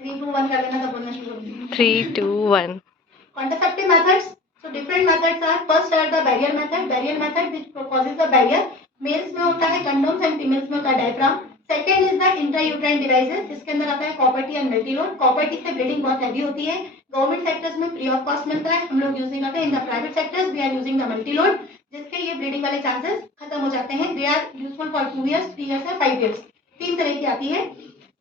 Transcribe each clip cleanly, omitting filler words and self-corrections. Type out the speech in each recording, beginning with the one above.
3, 2, 1 कर लेना तब बोलना शुरू करूंगी। 3, 2, 1. Contraceptive methods. So different methods are, first are the barrier method which causes the barrier. Males में होता है condoms and females में होता है diaphragm. Second is the intrauterine devices जिसके अंदर आता है copper T and multilone. copper T से bleeding बहुत heavy होती है. गवर्नमेंट सेक्टर्स में फ्री ऑफ कॉस्ट मिलता है, हम लोग यूज नहीं करते. In the private sectors we are using the multilone जिसके ये ब्लीडिंग वाले चांसेस खत्म हो जाते हैं. They are useful for 2 years, 3 years और 5 years. 3 तरह की आती है.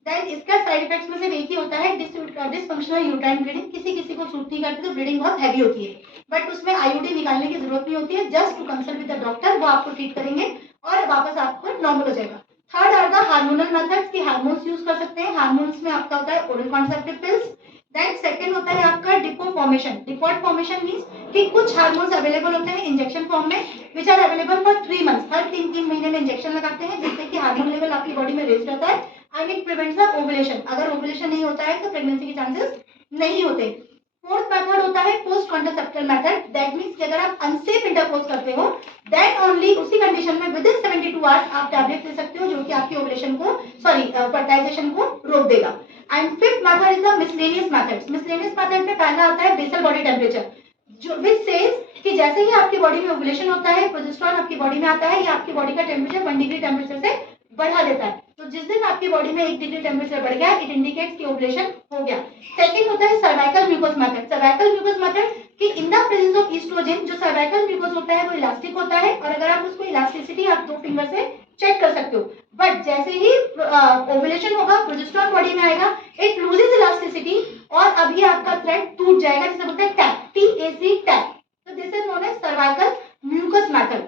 देन इसका साइड इफेक्ट्स में से एक ही होता है डिसफंक्शनल यूट्राइन ब्लीडिंग. किसी किसी को सूट नहीं करती तो ब्लीडिंग बहुत हैवी होती है, बट उसमें आईयूडी निकालने की जरूरत नहीं होती है. Just to consult with the doctor, वो आपको ट्रीट करेंगे और वापस आपको नॉर्मल हो जाएगा. Third are the hormonal methods की हार्मोन्स यूज कर सकते हैं. हार्मोन्स में आपका होता है oral contraceptive pills. Then second होता है आपका depot formation. Depot formation means कि कुछ हार्मोन्स अवेलेबल होते हैं इंजेक्शन फॉर्म में which are available for 3 months. हर 3 महीने में इंजेक्शन लगाते हैं जिससे कि हार्मोन लेवल आपकी बॉडी में रेज रहता है and it prevents the ovulation. अगर ओवुलेशन नहीं होता है तो प्रेगनेंसी के चांसेस नहीं होते. फोर्थ मेथड होता है post contraceptive method. That means कि अगर आप अनसेफ इंटरकोर्स करते हो देन ओनली उसी कंडीशन में विद इन 72 आवर्स आप टैबलेट ले सकते हो जो कि आपकी ओवुलेशन को फर्टिलाइजेशन को रोक देगा. And fifth method is the miscellaneous methods. Miscellaneous method में पहला आता है बेसल बॉडी टेम्परेचर जो विच सेज कि जैसे ही आपकी बॉडी में ओवुलेशन होता है प्रोजेस्टेरोन आपकी बॉडी में आता है या आपकी बॉडी का टेम्परेचर 1 डिग्री टेम्परेचर से बढ़ा देता है. तो जिस दिन आपकी बॉडी में 1 डिग्री टेम्परेचर बढ़ गया इट इंडिकेट्स कि ओवुलेशन हो गया. सेकंड होता है cervical mucus method. Cervical mucus method कि in the presence of estrogen जो सर्वाइकल म्यूकस होता है वो इलास्टिक होता है और अगर आप उसको इलास्टिसिटी आप 2 फिंगर से चेक कर सकते हो. बट जैसे ही ओवुलेशन होगा प्रोजेस्टेरोन बॉडी में आएगा इट लूजेस इलास्टिसिटी और अभी आपका थ्रेड टूट जाएगा जिसे बोलते हैं टैप, TAC टैप. तो this is known as cervical mucus method.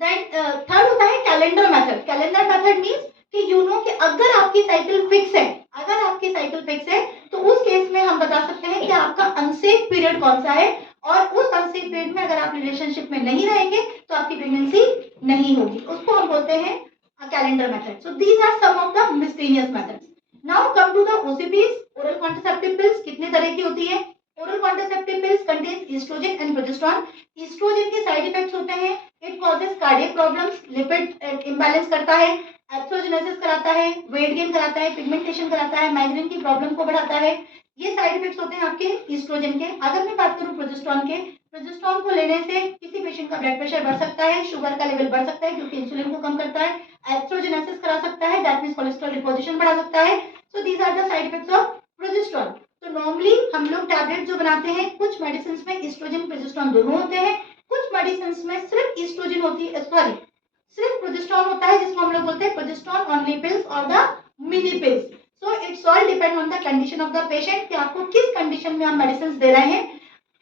Then third होता है calendar method. Calendar method means कि यू नो कि अगर आपकी साइकिल फिक्स है, अगर आपकी साइकिल फिक्स है तो उस केस में हम बता सकते हैं कि आपका अनसेफ पीरियड कौन सा है और उस अनसेफ पीरियड में अगर आप रिलेशनशिप में नहीं रहेंगे तो आपकी प्रेगनेंसी नहीं होगी. उसको हम बोलते हैं calendar method. So these are some of the miscellaneous methods. Now come to the OCPs. Oral contraceptive pills कितने तरह की होती है? Oral contraceptive pills contains estrogen and progesterone. Estrogen के साइड इफेक्ट्स होते हैं it causes cardiac problems, lipid imbalance करता है, एथ्रोजेनेसिस कराता है, वेट गेन कराता है, पिगमेंटेशन कराता है, माइग्रेन की प्रॉब्लम को बढ़ाता है. ये साइड इफेक्ट्स होते हैं आपके ईस्ट्रोजन के. अगर मैं बात करूं प्रोजेस्टेरोन के, प्रोजेस्टेरोन को लेने से किसी पेशेंट का ब्लड प्रेशर बढ़ सकता है, शुगर का लेवल बढ़ सकता है क्योंकि इंसुलिन को कम करता है, एथ्रोजेनेसिस करा सकता है दैट मींस कोलेस्ट्रॉल डिपोजिशन बढ़ा सकता है. So these are the side effects of progesterone. तो नॉर्मली हम लोग टैबलेट जो बनाते हैं कुछ मेडिसिन में ईस्ट्रोजन प्रोजेस्टेरोन दोनों होते हैं, कुछ मेडिसिन में सिर्फ ईस्ट्रोजन होती है, सॉरी सिर्फ प्रोजेस्टेरोन होता है जिसको हम लोग बोलते हैं प्रोजेस्टेरोन ओनली पिल्स और the mini pills. So it's all depend on the condition of the patient कि आपको किस कंडीशन में हम मेडिसिन दे रहे हैं.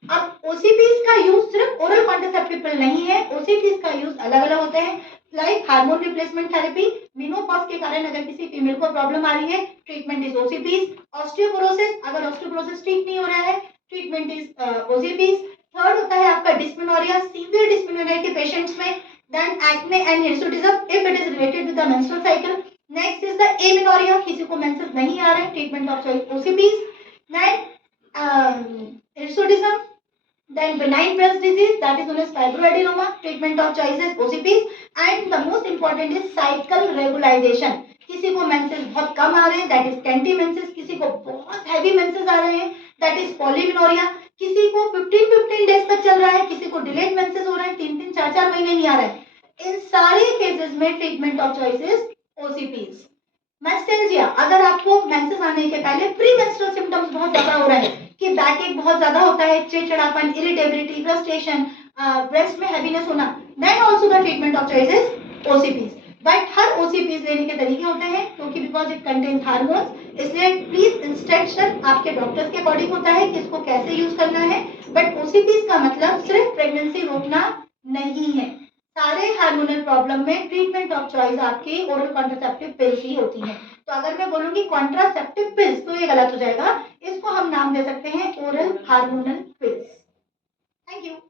अब ओसीपीज का यूज सिर्फ ओरल कॉन्ट्रासेप्टिव पिल नहीं है, ओसीपीज का यूज अलग अलग होते हैं like hormone replacement therapy. Menopause के कारण अगर किसी फीमेल को प्रॉब्लम आ रही है ट्रीटमेंट इज ओसीपीज. ऑस्टियोपोरोसिस, अगर ऑस्टियोपोरोसिस ठीक नहीं हो रहा है ट्रीटमेंट इज ओसीपीज. थर्ड होता है आपका डिस्मेनोरिया, सीवियर डिस्मेनोरिया के पेशेंट्स में. Then acne and hirsutism if it is related with the menstrual cycle. Next is the amenorrhoea, किसी को मेंसेस नहीं आ रहे हैं treatment of choice OCPs. Then hirsutism. Then benign breast disease that is known as fibroadenoma, treatment of choice is OCPs. And the most important is cycle regularization. किसी को menses बहुत कम आ रहे हैं दैट इज कैंटी मेंसेस, किसी को बहुत heavy menses आ रहे हैं दैट इज पॉलीमेनोरिया, किसी को 15 डेज तक चल रहा है, किसी को डिलेड मेंसेस हो रहे हैं 3 4 महीने नहीं आ रहे हैं. इन सारे केसेस में treatment of choice is OCPs. मेस्टेंजिया, अगर आपको मेंसेस आने के पहले प्री मेंस्ट्रुअल सिम्टम्स बहुत ज्यादा हो रहे हैं कि बैक एक बहुत ज्यादा होता है, चिड़चिड़ापन, इरिटेबिलिटी, फ्रस्ट्रेशन, ब्रेस्ट में हैवीनेस होना, then also the treatment of choice is OCPs. But हर ओसीपीज लेने के तरीके होते हैं क्योंकि बिकॉज इट कंटेन्स हार्मोन्स, इसलिए प्लीज इंस्ट्रक्शन आपके डॉक्टर्स के अकॉर्डिंग होता है कि इसको कैसे यूज करना है. बट ओसीपीज का मतलब सिर्फ प्रेगनेंसी रोकना नहीं है. सारे हार्मोनल प्रॉब्लम में ट्रीटमेंट ऑफ चॉइस आपकी ओरल कॉन्ट्रासेप्टिव पिल्स ही होती है. तो अगर मैं बोलूंगी कॉन्ट्रासेप्टिव पिल्स तो ये गलत हो जाएगा, इसको हम नाम दे सकते हैं oral hormonal pills. Thank you.